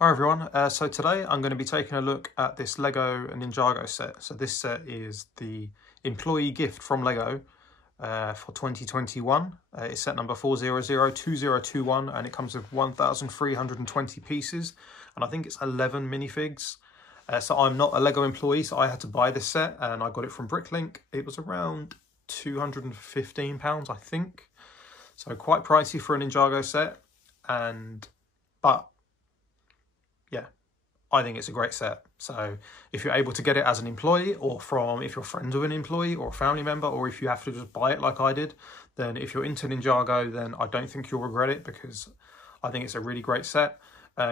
Hi everyone, so today I'm going to be taking a look at this Lego Ninjago set. So this set is the employee gift from Lego for 2021. It's set number 4002021 and it comes with 1,320 pieces and I think it's 11 minifigs. So I'm not a Lego employee, so I had to buy this set and I got it from Bricklink. It was around £215, I think. So quite pricey for a Ninjago set, but yeah, I think it's a great set. So if you're able to get it as an employee or if you're friends with an employee or a family member, or if you have to just buy it like I did, then if you're into Ninjago, then I don't think you'll regret it because I think it's a really great set.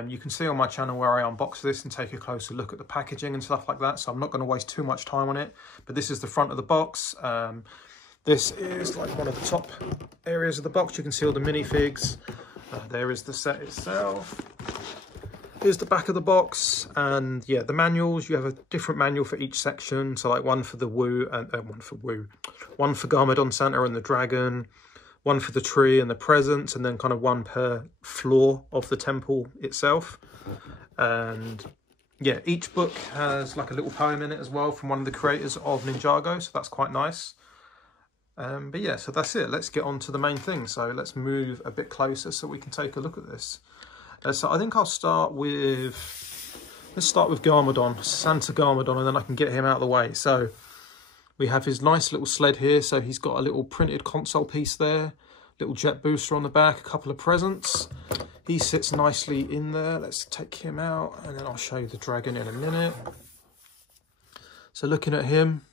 You can see on my channel where I unbox this and take a closer look at the packaging and stuff like that. So I'm not going to waste too much time on it, but this is the front of the box. This is like one of the top areas of the box. You can see all the minifigs. There is the set itself. Here's the back of the box, and yeah, the manuals. You have a different manual for each section. So like one for the Woo and one for Garmadon Santa and the dragon, one for the tree and the presents, and then kind of one per floor of the temple itself. And yeah, each book has like a little poem in it as well from one of the creators of Ninjago, so that's quite nice. But yeah, so that's it. Let's get on to the main thing. So let's move a bit closer so we can take a look at this. So I think I'll start with, let's start with Garmadon, Santa Garmadon, and then I can get him out of the way. So we have his nice little sled here. So he's got a little printed console piece there, little jet booster on the back, a couple of presents. He sits nicely in there. Let's take him out and then I'll show you the dragon in a minute. So looking at him,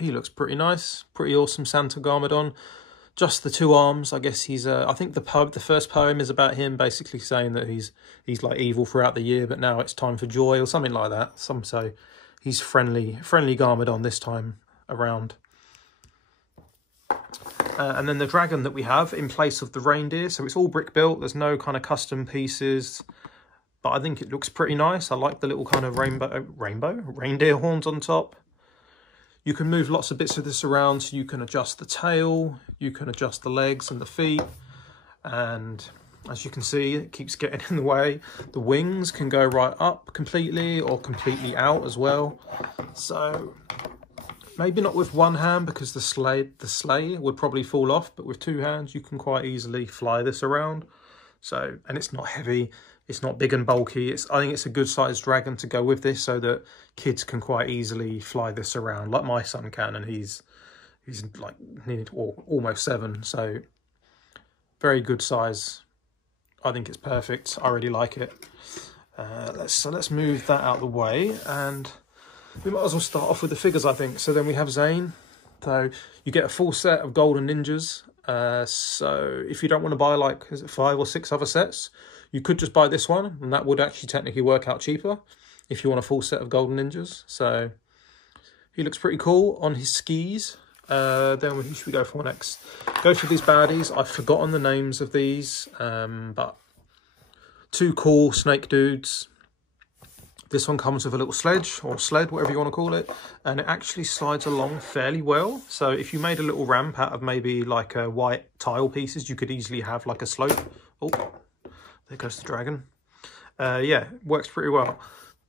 he looks pretty nice, pretty awesome Santa Garmadon. Just the two arms. I guess he's. I think the first poem is about him, basically saying that he's like evil throughout the year, but now it's time for joy or something like that. Some say he's friendly Garmadon this time around. And then the dragon that we have in place of the reindeer. So it's all brick built. There's no kind of custom pieces, but I think it looks pretty nice. I like the little kind of reindeer horns on top. You can move lots of bits of this around, so you can adjust the tail, you can adjust the legs and the feet, and as you can see, it keeps getting in the way. The wings can go right up completely or completely out as well. So maybe not with one hand because the sleigh would probably fall off, but with two hands you can quite easily fly this around. So, and it's not heavy. It's not big and bulky. I think it's a good sized dragon to go with this so that kids can quite easily fly this around, like my son can, and he's like nearly almost 7, so very good size. I think it's perfect. I really like it. Let's move that out of the way, and we might as well start off with the figures, I think. So then we have Zane. So you get a full set of golden ninjas. So if you don't want to buy like, is it 5 or 6 other sets, you could just buy this one, and that would actually technically work out cheaper if you want a full set of golden ninjas. So he looks pretty cool on his skis. Then who should we go for next? Go for these baddies. I've forgotten the names of these, but 2 cool snake dudes. This one comes with a little sledge or sled, whatever you want to call it, and it actually slides along fairly well. So if you made a little ramp out of maybe like white tile pieces, you could easily have like a slope. Oh, there goes the dragon. Yeah, works pretty well.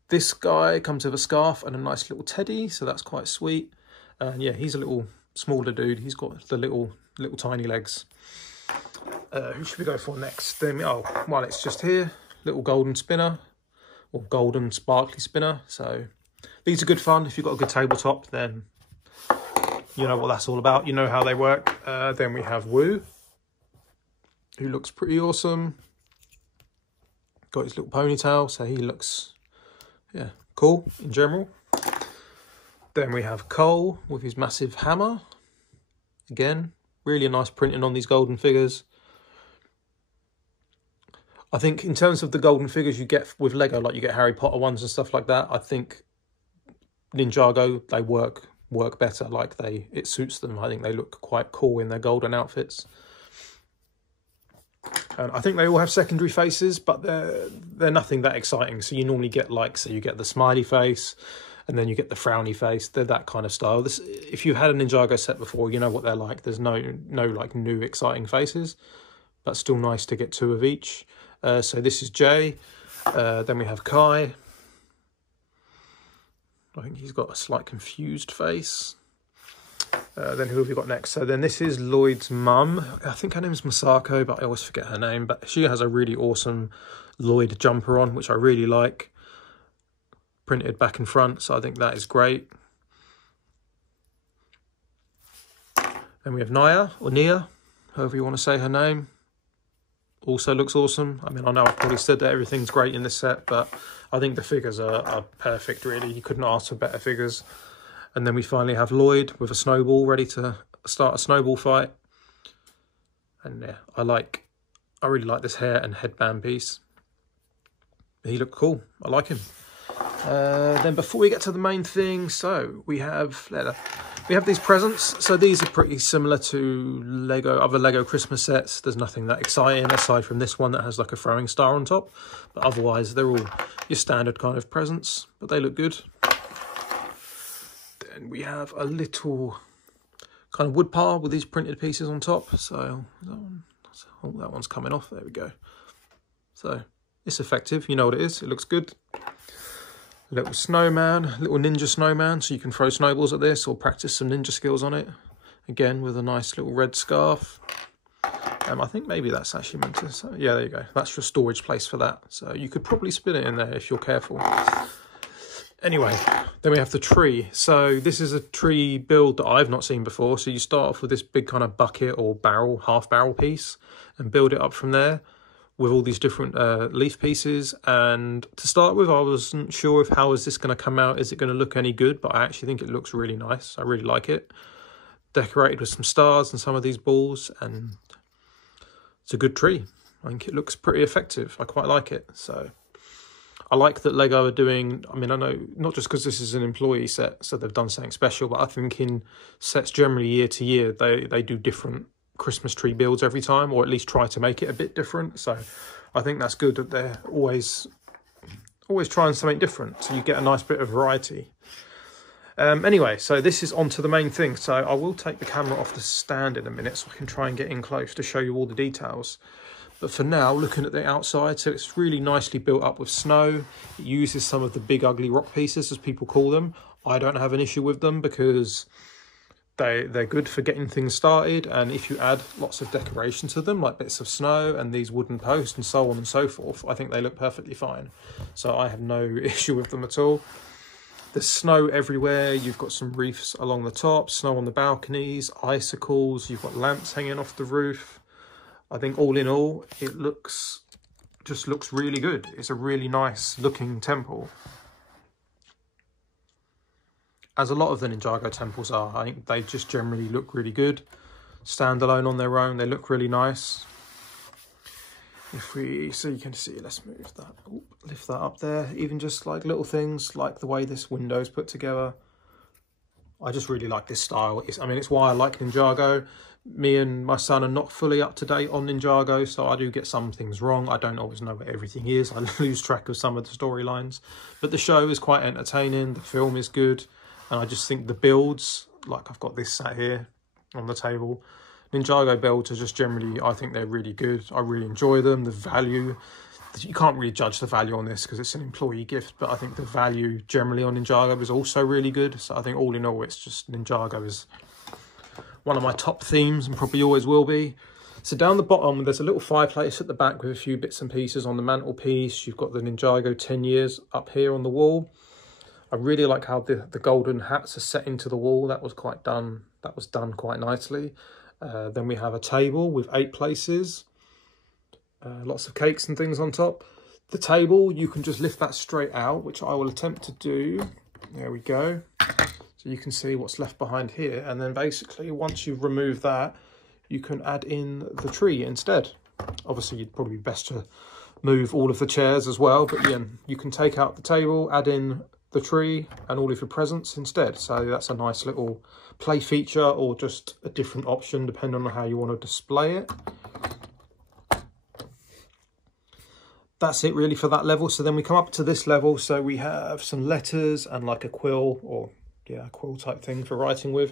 This guy comes with a scarf and a nice little teddy, so that's quite sweet. And yeah, he's a little smaller dude. He's got the little tiny legs. Who should we go for next? Well, it's just here. Little golden spinner. Or golden sparkly spinner. So these are good fun. If you've got a good tabletop, then you know what that's all about. You know how they work. Then we have Woo, who looks pretty awesome. Got his little ponytail, so he looks, yeah, cool in general. Then we have Cole with his massive hammer. Again, really nice printing on these golden figures. I think in terms of the golden figures you get with Lego, like you get Harry Potter ones and stuff like that, I think Ninjago, they work better. Like it suits them. I think they look quite cool in their golden outfits. And I think they all have secondary faces, but they're nothing that exciting. So you normally get you get the smiley face, and then you get the frowny face. They're that kind of style. If you've had a Ninjago set before, you know what they're like. There's no like new exciting faces, but still nice to get 2 of each. So this is Jay. Then we have Kai. I think he's got a slight confused face. Then who have we got next? So then this is Lloyd's mum. I think her name is Masako, but I always forget her name. But she has a really awesome Lloyd jumper on, which I really like. Printed back and front, so I think that is great. Then we have Naya, or Nia, however you want to say her name. Also looks awesome. I mean, I know I've probably said that everything's great in this set, but I think the figures are perfect, really. You couldn't ask for better figures. And then we finally have Lloyd with a snowball, ready to start a snowball fight. And yeah, I really like this hair and headband piece. He looked cool. I like him. Then before we get to the main thing, so we have these presents. So these are pretty similar to other Lego Christmas sets. There's nothing that exciting aside from this one that has like a throwing star on top. But otherwise, they're all your standard kind of presents, but they look good. Then we have a little kind of wood pile with these printed pieces on top. So that one's coming off. There we go. So it's effective. You know what it is. It looks good. Little snowman, little ninja snowman, so you can throw snowballs at this or practice some ninja skills on it. Again, with a nice little red scarf. I think maybe that's actually meant to... So yeah, there you go. That's your storage place for that. So you could probably spin it in there if you're careful. Anyway, then we have the tree. So this is a tree build that I've not seen before. So you start off with this big kind of bucket or barrel, half barrel piece, and build it up from there with all these different leaf pieces. And to start with, I wasn't sure of how is this going to come out. Is it going to look any good? But I actually think it looks really nice. I really like it. Decorated with some stars and some of these balls, and it's a good tree. I think it looks pretty effective. I quite like it. So I like that Lego are doing, I mean, I know not just because this is an employee set, so they've done something special, but I think in sets generally year to year, they do different Christmas tree builds every time, or at least try to make it a bit different. So I think that's good that they're always trying something different, so you get a nice bit of variety. Anyway, so this is onto the main thing. So I will take the camera off the stand in a minute so I can try and get in close to show you all the details. But for now, looking at the outside, so it's really nicely built up with snow. It uses some of the big ugly rock pieces, as people call them. I don't have an issue with them because they're good for getting things started, and if you add lots of decoration to them, like bits of snow and these wooden posts and so on and so forth, I think they look perfectly fine. So I have no issue with them at all. There's snow everywhere. You've got some reefs along the top, snow on the balconies, icicles. You've got lamps hanging off the roof. I think all in all, it just looks really good. It's a really nice looking temple, as a lot of the Ninjago temples are. I think they just generally look really good. Standalone on their own, they look really nice. So you can see, let's move that, lift that up there. Even just like little things, like the way this window's put together. I just really like this style. It's why I like Ninjago. Me and my son are not fully up to date on Ninjago, so I do get some things wrong. I don't always know what everything is. I lose track of some of the storylines. But the show is quite entertaining. The film is good. And I just think the builds, like I've got this sat here on the table, Ninjago builds are just generally, I think they're really good. I really enjoy them. The value, you can't really judge the value on this because it's an employee gift, but I think the value generally on Ninjago is also really good. So I think all in all, it's just Ninjago is one of my top themes and probably always will be. So down the bottom, there's a little fireplace at the back with a few bits and pieces on the mantelpiece. You've got the Ninjago 10 years up here on the wall. I really like how the golden hats are set into the wall. That was done quite nicely. Then we have a table with 8 places. Lots of cakes and things on top. The table, you can just lift that straight out, which I will attempt to do. There we go. So you can see what's left behind here. And then basically, once you've removed that, you can add in the tree instead. Obviously, you'd probably be best to move all of the chairs as well. But yeah, you can take out the table, add in the tree and all of your presents instead. So that's a nice little play feature, or just a different option depending on how you want to display it. That's it really for that level. So then we come up to this level. So we have some letters and like a quill, or yeah, a quill type thing for writing with.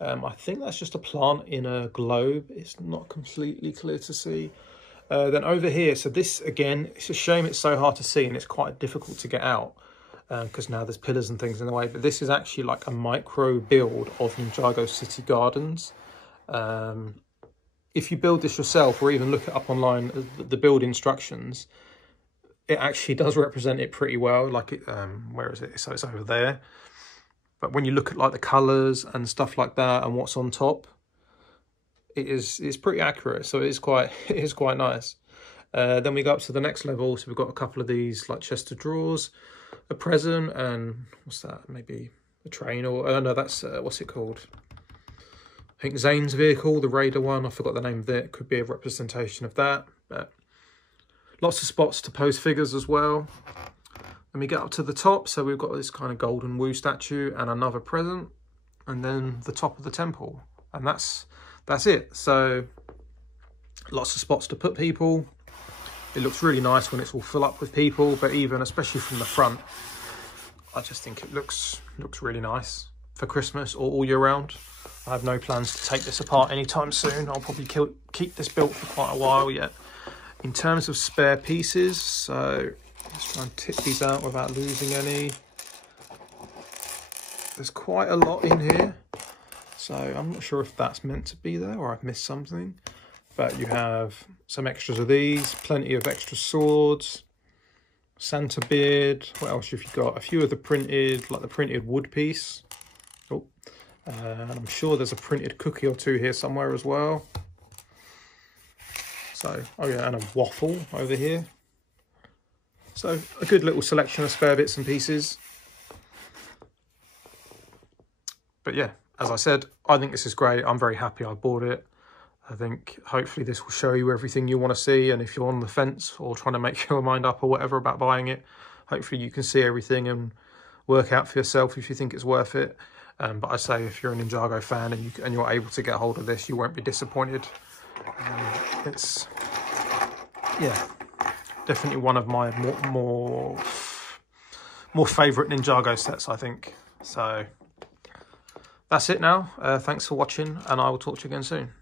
I think that's just a plant in a globe. It's not completely clear to see. Then over here, so this again, it's a shame it's so hard to see and it's quite difficult to get out because now there's pillars and things in the way, but this is actually like a micro build of Ninjago City Gardens. If you build this yourself or even look it up online, the build instructions, it actually does represent it pretty well. Like, where is it? So it's over there. But when you look at like the colours and stuff like that and what's on top, it's pretty accurate. So it is quite nice. Then we go up to the next level. So we've got a couple of these like chest of drawers, a present, and what's that? Maybe a train or no, that's what's it called? I think Zane's vehicle, the Raider one. I forgot the name of it. It could be a representation of that. But lots of spots to pose figures as well. Then we get up to the top, so we've got this kind of golden Wu statue and another present, and then the top of the temple, and that's it. So lots of spots to put people. It looks really nice when it's all full up with people, but even especially from the front, I just think it looks really nice for Christmas or all year round. I have no plans to take this apart anytime soon. I'll probably keep this built for quite a while yet. In terms of spare pieces, so let's try and tip these out without losing any. There's quite a lot in here, so I'm not sure if that's meant to be there or I've missed something. But you have some extras of these, plenty of extra swords, Santa beard. What else have you got? A few of the printed, like the printed wood piece. Oh, and I'm sure there's a printed cookie or two here somewhere as well. So, oh yeah, and a waffle over here. So a good little selection of spare bits and pieces. But yeah, as I said, I think this is great. I'm very happy I bought it. I think hopefully this will show you everything you want to see. And if you're on the fence or trying to make your mind up or whatever about buying it, hopefully you can see everything and work out for yourself if you think it's worth it. But I say if you're a Ninjago fan and you're able to get hold of this, you won't be disappointed. It's, yeah, definitely one of my more favourite Ninjago sets, I think. So that's it now. Thanks for watching, and I will talk to you again soon.